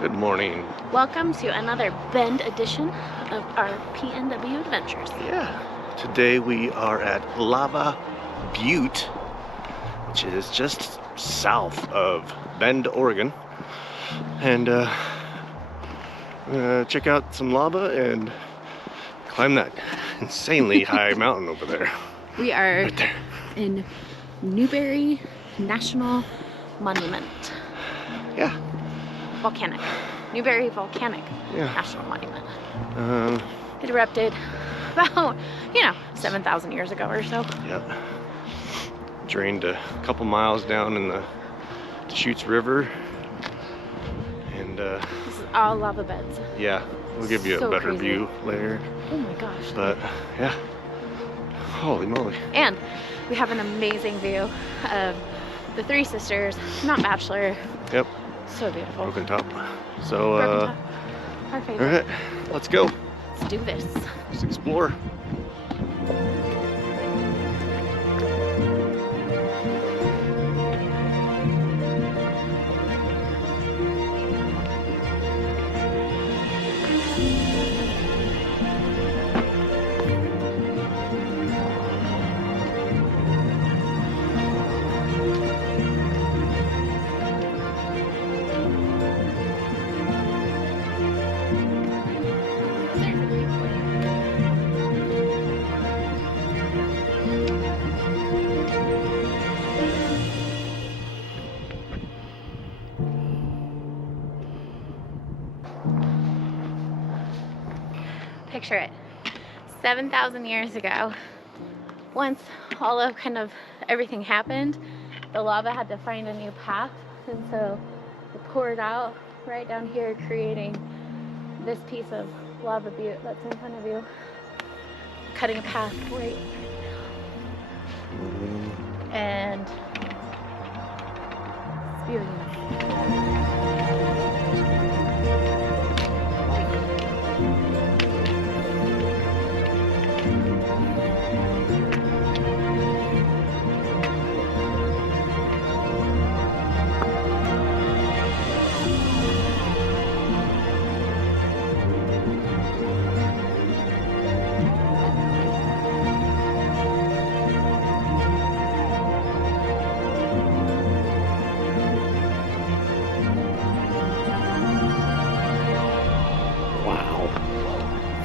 Good morning. Welcome to another Bend edition of our PNW adventures. Yeah, today we are at Lava Butte, which is just south of Bend, Oregon. And we're gonna check out some lava and climb that insanely high mountain over there. We are Right there. in Newberry National Monument. Yeah. Volcanic. Newberry Volcanic Yeah. National Monument. It erupted about, 7,000 years ago or so. Yep. Drained a couple miles down in the Deschutes River. And This is all lava beds. yeah, we'll give you a So better crazy. view later. Oh my gosh. But yeah, holy moly. And we have an amazing view of the Three Sisters, Mount Bachelor. Yep, So beautiful. Broken Top. So, Broken Top. Our favorite. all right, let's go. Let's do this. Let's explore. Picture it. 7,000 years ago, once all of everything happened, the lava had to find a new path, and so it poured out right down here, creating this piece of Lava Butte that's in front of you, cutting a path right now. And spewing.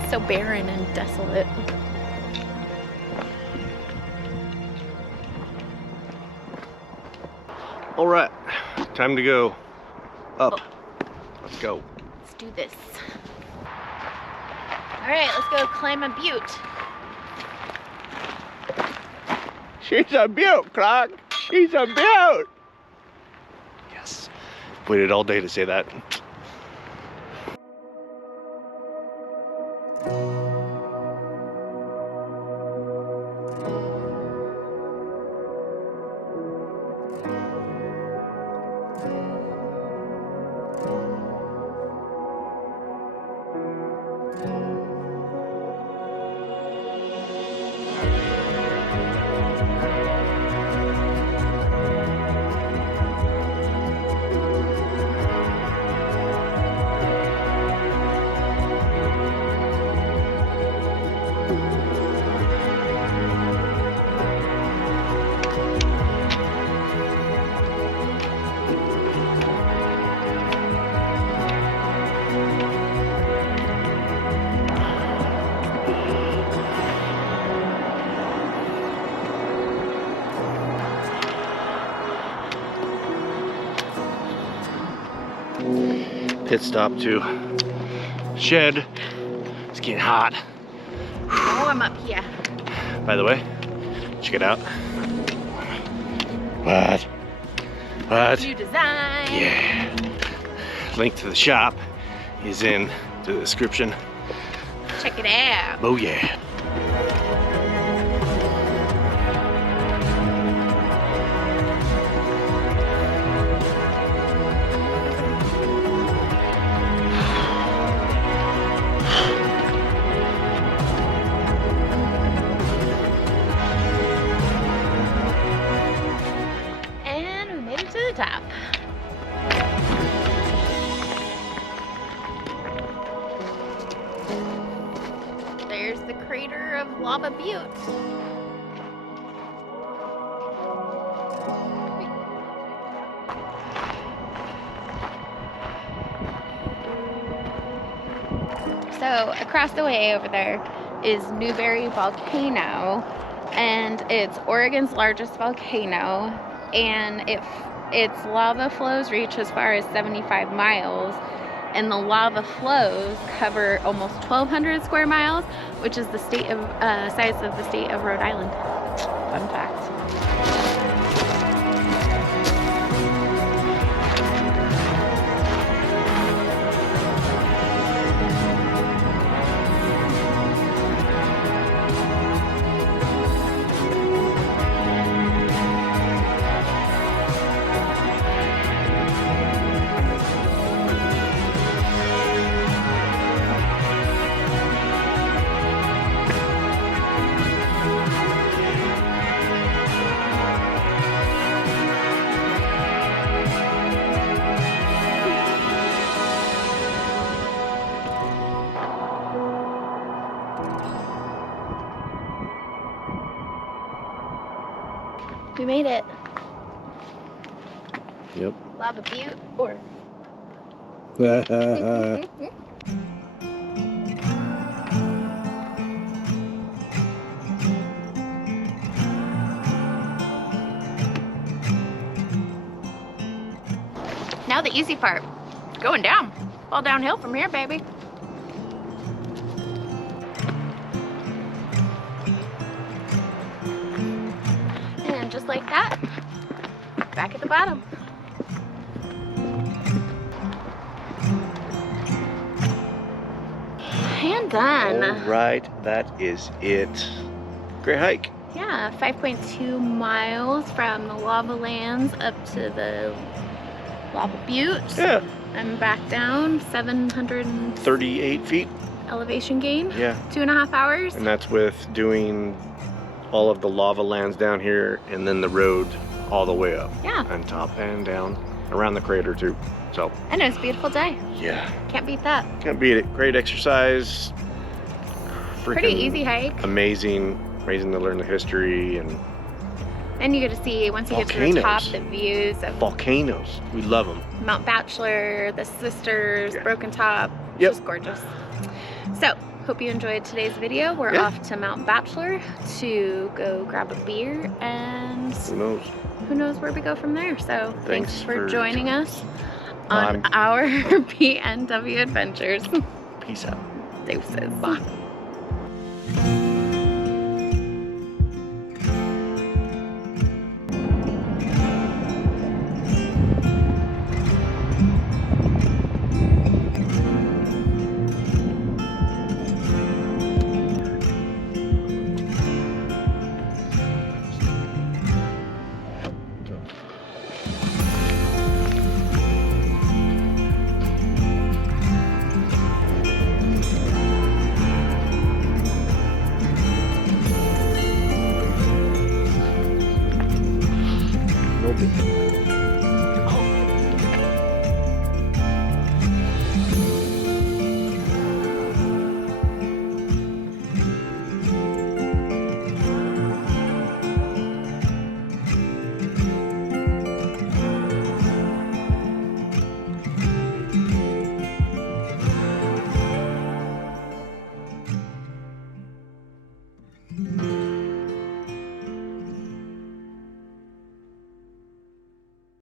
So barren and desolate. All right, time to go up. Let's go. Let's do this. All right, let's go climb a butte. She's a butte, Clark. She's a butte. Yes. Waited all day to say that. pit stop to shed. It's getting hot. Oh, I'm up here. By the way, check it out. What? New design. Yeah. Link to the shop is in the description. Check it out. Oh yeah. And we made it to the top. There's the crater of Lava Butte. So across the way over there is Newberry Volcano, and it's Oregon's largest volcano, and its lava flows reach as far as 75 miles, and the lava flows cover almost 1,200 square miles, which is the size of the state of Rhode Island. Fun fact. We made it. Yep. Lava Butte, or now the easy part. Going down. All downhill from here, baby. And just like that, back at the bottom. And done. All right, that is it. Great hike. Yeah, 5.2 miles from the lava lands up to the Lava Butte. Yeah. And back down 738 38 feet. elevation gain. Yeah. 2.5 hours. And that's with doing all of the lava lands down here and then the road all the way up. Yeah. And top and down around the crater too. So. And it was a beautiful day. Yeah. Can't beat that. Can't beat it. Great exercise. Pretty easy hike. Amazing to learn the history and And you get to see, once you get to the top, the views of volcanoes. We love them. Mount Bachelor, the Sisters, Yeah. Broken Top. Yep. Just gorgeous. So, hope you enjoyed today's video. We're Yeah. off to Mount Bachelor to go grab a beer, and Who knows where we go from there. So, thanks for for joining us on our PNW adventures. Peace out. Deuces. Bye. No big.